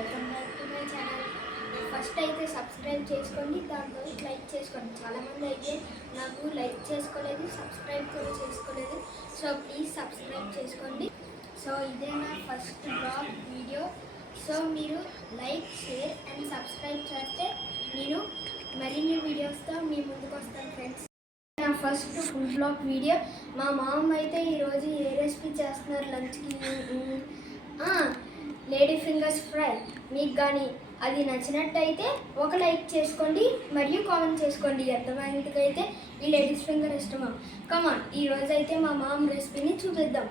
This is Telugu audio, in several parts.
Welcome back to my channel. First అయితే సబ్స్క్రైబ్ చేసుకోండి, దాంతో లైక్ చేసుకోండి. చాలామంది అయితే నాకు లైక్ చేసుకోలేదు, సబ్స్క్రైబ్ కూడా చేసుకోలేదు. సో ప్లీజ్ సబ్స్క్రైబ్ చేసుకోండి. సో ఇదే నా ఫస్ట్ బ్లాగ్ వీడియో. సో మీరు లైక్, షేర్ అండ్ సబ్స్క్రైబ్ చేస్తే నేను మరిన్ని వీడియోస్తో మీ ముందుకు వస్తాను ఫ్రెండ్స్. నా ఫస్ట్ ఫుడ్ బ్లాగ్ వీడియో. మా మామ అయితే ఈరోజు ఏ రెసిపీ చేస్తున్నారు లంచ్కి, లేడీ ఫింగర్స్ ఫ్రై. మీకు కానీ అది నచ్చినట్టయితే ఒక లైక్ చేసుకోండి మరియు కామెంట్ చేసుకోండి. ఎంతమందికైతే ఈ లేడీస్ ఫింగర్ ఇష్టమో. కమాన్, ఈరోజు అయితే మా మామ రెసిపీని చూపిద్దాం.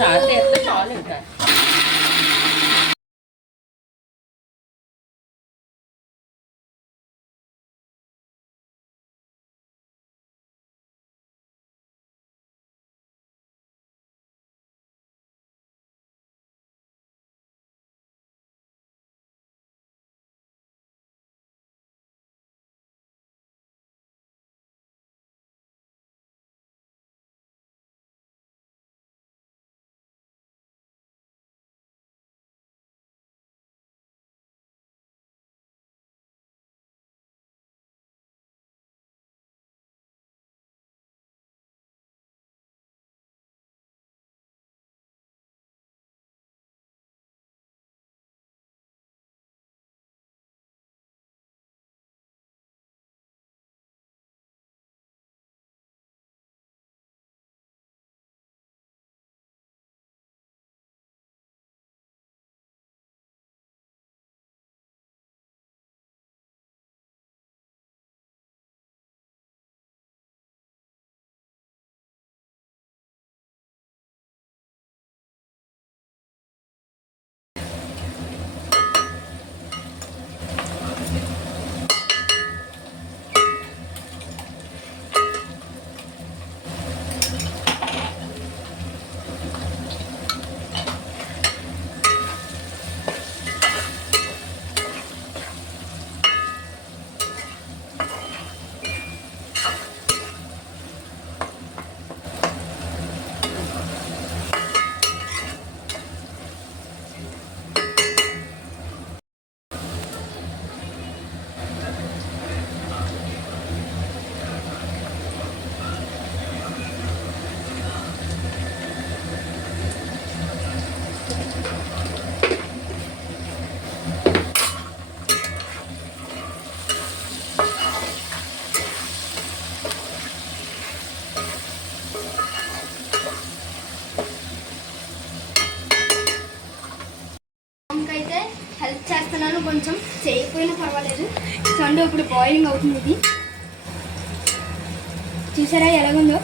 साथ देखते चाल होता है। హెల్ప్ చేస్తున్నాను, కొంచెం చేయకపోయినా పర్వాలేదు. చూడండి, ఇప్పుడు బాయిలింగ్ అవుతుంది. ఇది చూసారా ఎలాగుందో?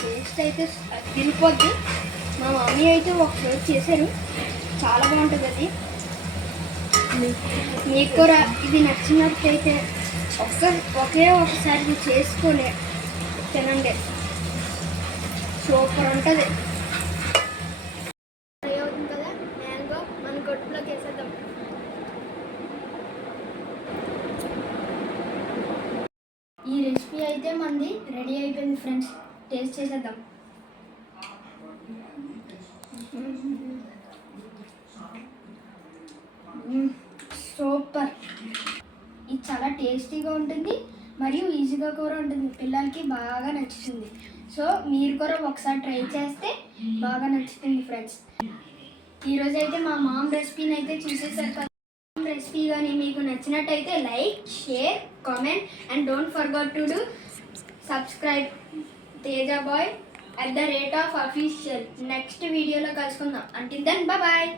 టేస్ట్ అయితే తిరిగిపోద్ది. మా మమ్మీ అయితే ఒకసారి చేశారు, చాలా బాగుంటుంది. అది మీకు కూడా ఇది నచ్చినట్టయితే ఒకే ఒకసారి చేసుకొని తినండి, సూపర్ ఉంటుంది. కొట్టులోకి వేసేద్దాం. అయితే మంది రెడీ అయిపోయింది ఫ్రెండ్స్. టేస్ట్ చేసేద్దాం. సూపర్. ఇది చాలా టేస్టీగా ఉంటుంది మరియు ఈజీగా కూడా ఉంటుంది. పిల్లలకి బాగా నచ్చుతుంది. సో మీరు కూడా ఒకసారి ట్రై చేస్తే బాగా నచ్చుతుంది ఫ్రెండ్స్. ఈరోజు అయితే మా మామ్ రెసిపీని అయితే చూసేసారు కదా. రెసిపీ కానీ మీకు నచ్చినట్టయితే like, share, comment and don't forget to do subscribe Tejabai @official. Next వీడియోలో కలుసుకుందాం. Until then bye.